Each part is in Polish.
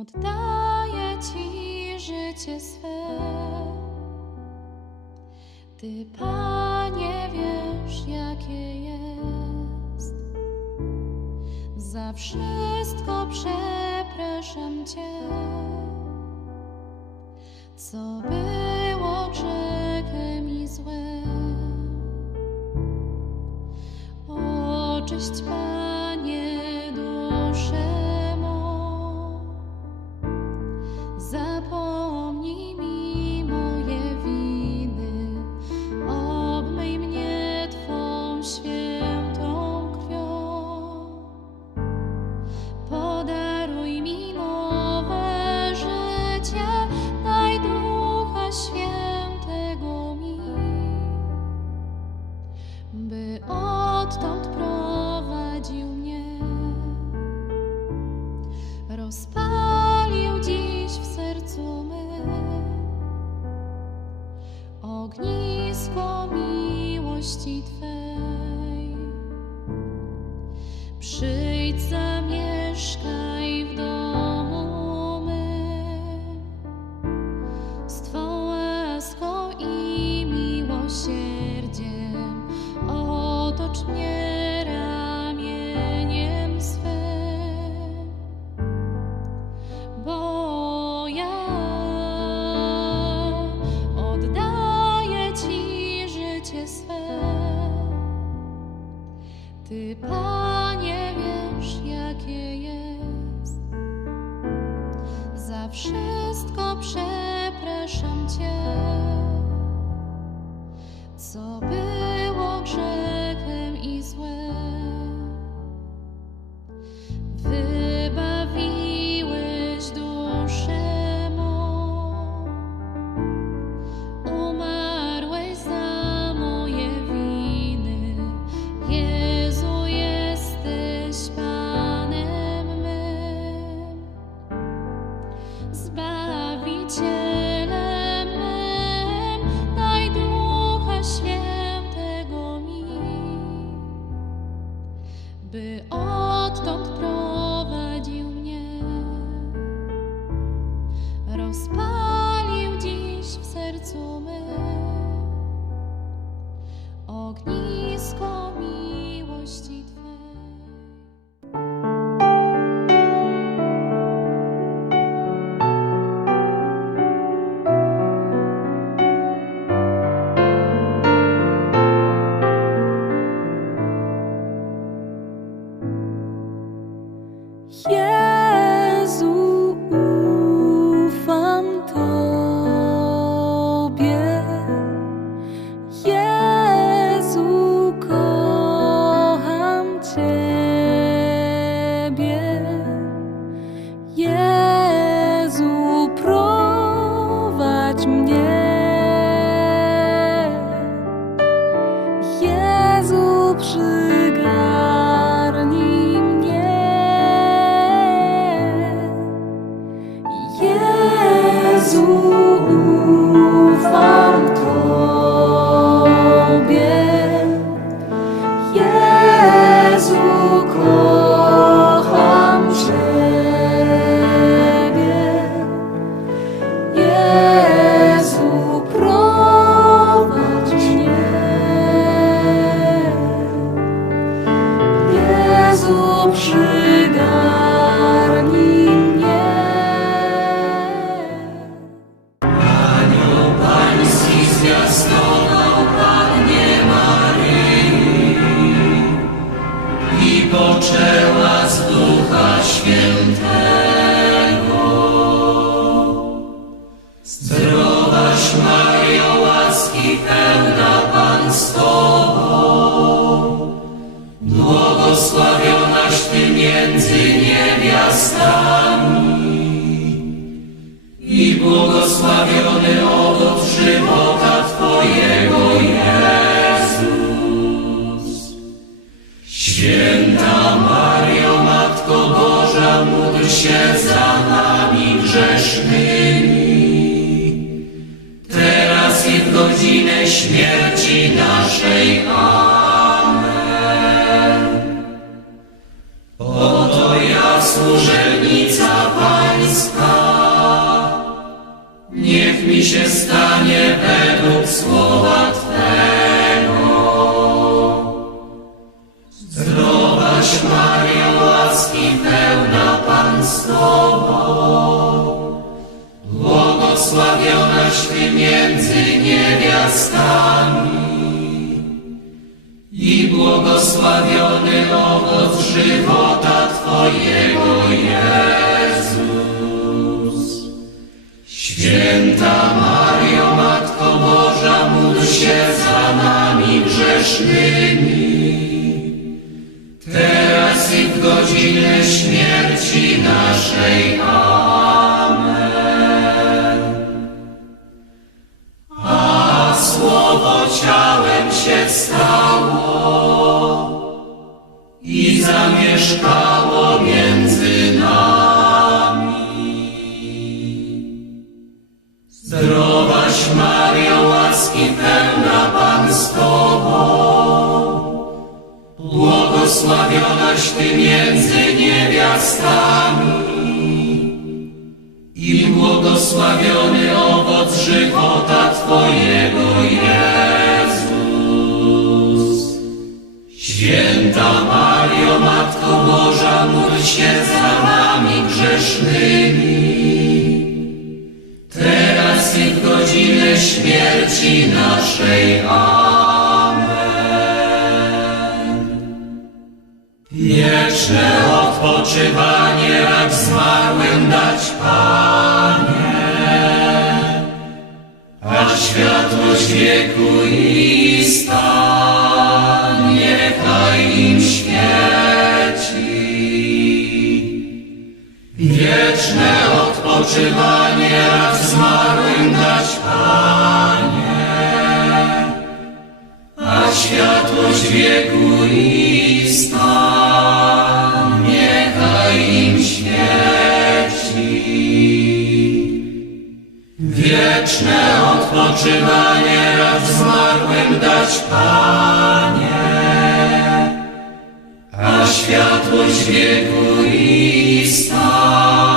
Oddaję Ci życie swe. Ty, Panie, wiesz, jakie jest. Za wszystko przepraszam Cię, co było grzechem i złem. Oczyść, Panie, duszę odtąd prowadził mnie rozpalił dziś w sercu mym ognisko miłości Twej. Przyjdź, bo ja oddaję Ci życie swe. Ty, Panie, wiesz, jakie jest. Za wszystko przepraszam by odtąd błogosławiony owoc żywota Twojego Jezus. Święta Mario, Matko Boża, módl się za nami grzesznymi, teraz i w godzinę śmierci naszej. Amen. Oto ja, służebnica Pańska, Mi się stanie według słowa Twego. Zdrowaś Mario, łaski pełna Pan z Tobą. Błogosławionaś Ty między niewiastami i błogosławiony owoc żywota Twojego grzesznymi, teraz i w godzinę śmierci naszej. Amen. A Słowo ciałem się stało i zamieszkało między nami. Zdrowaś Mario, łaski pełna błogosławionaś Ty między niewiastami i błogosławiony owoc żywota Twojego Jezus. Święta Mario, Matko Boża, módl się za nami grzesznymi, teraz i w godzinę śmierci naszej. Amen. Wieczne odpoczywanie racz zmarłym dać, Panie, a światłość wieku i stan niechaj im świeci. Wieczne odpoczywanie racz zmarłym dać, Panie, a światłość wieku i stan Wieczne odpoczywanie racz zmarłym dać, Panie, a światłość wieku i stan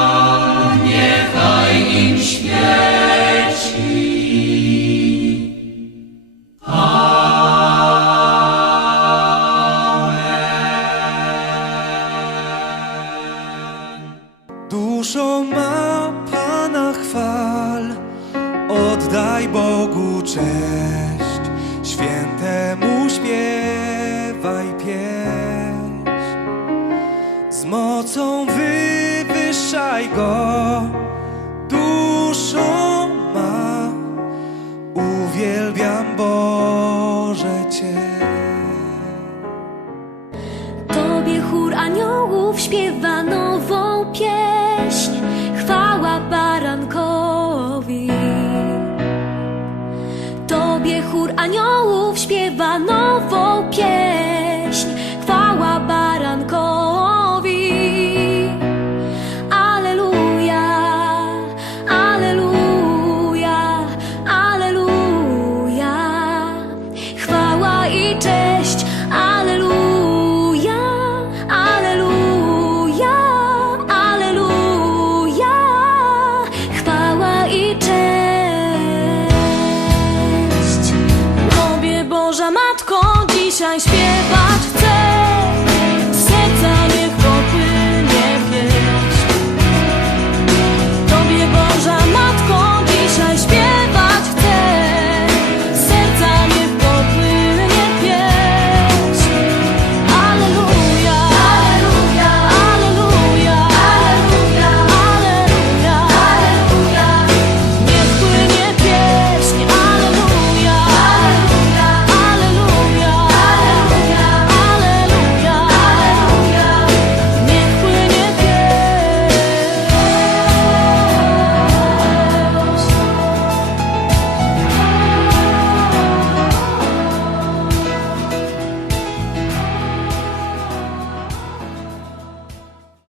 Z mocą wywyższaj Go, duszą ma, uwielbiam Boże Cię. Tobie chór aniołów śpiewa nową pieśń, chwała barankowi. Tobie chór aniołów śpiewa nową pieśń,